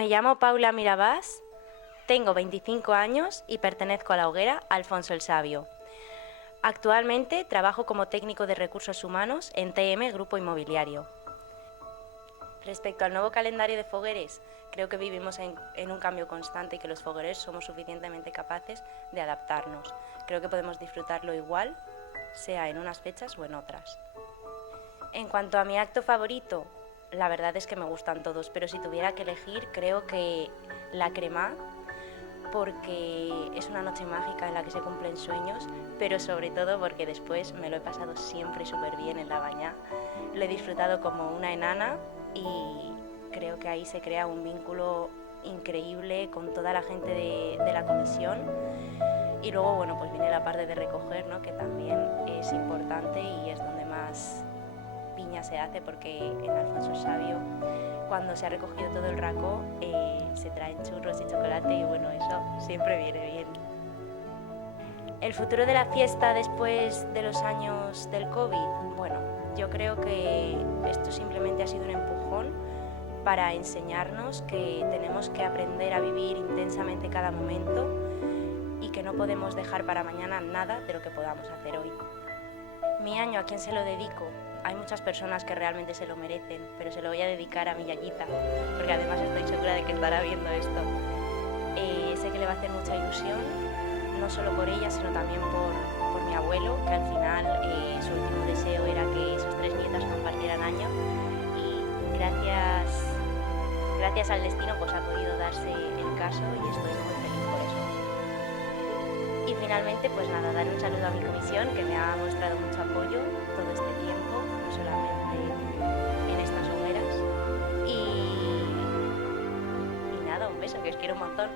Me llamo Paula Mirabás, tengo 25 años y pertenezco a la hoguera Alfonso el Sabio. Actualmente trabajo como técnico de recursos humanos en TM Grupo Inmobiliario. Respecto al nuevo calendario de fogueres, creo que vivimos en un cambio constante y que los fogueres somos suficientemente capaces de adaptarnos. Creo que podemos disfrutarlo igual, sea en unas fechas o en otras. En cuanto a mi acto favorito, la verdad es que me gustan todos, pero si tuviera que elegir, creo que la cremá, porque es una noche mágica en la que se cumplen sueños, pero sobre todo porque después me lo he pasado siempre súper bien en la bañá. Lo he disfrutado como una enana y creo que ahí se crea un vínculo increíble con toda la gente de la comisión. Y luego, bueno, pues viene la parte de recoger, ¿no?, que también es importante y es donde más piña se hace, porque en Alfonso el Sabio, cuando se ha recogido todo el racó, se traen churros y chocolate y bueno, eso siempre viene bien. El futuro de la fiesta después de los años del COVID, bueno, yo creo que esto simplemente ha sido un empujón para enseñarnos que tenemos que aprender a vivir intensamente cada momento y que no podemos dejar para mañana nada de lo que podamos hacer hoy. Mi año, ¿a quién se lo dedico? Hay muchas personas que realmente se lo merecen, pero se lo voy a dedicar a mi Yayita, porque además estoy segura de que estará viendo esto. Sé que le va a hacer mucha ilusión, no solo por ella, sino también por mi abuelo, que al final su último deseo era que sus 3 nietas compartieran año, y gracias al destino pues ha podido darse el caso y estoy muy feliz por eso. Y finalmente, pues nada, dar un saludo a mi comisión, que me ha mostrado mucho apoyo todo este tiempo, no solamente en estas hogueras. Y nada, un beso, que os quiero un montón.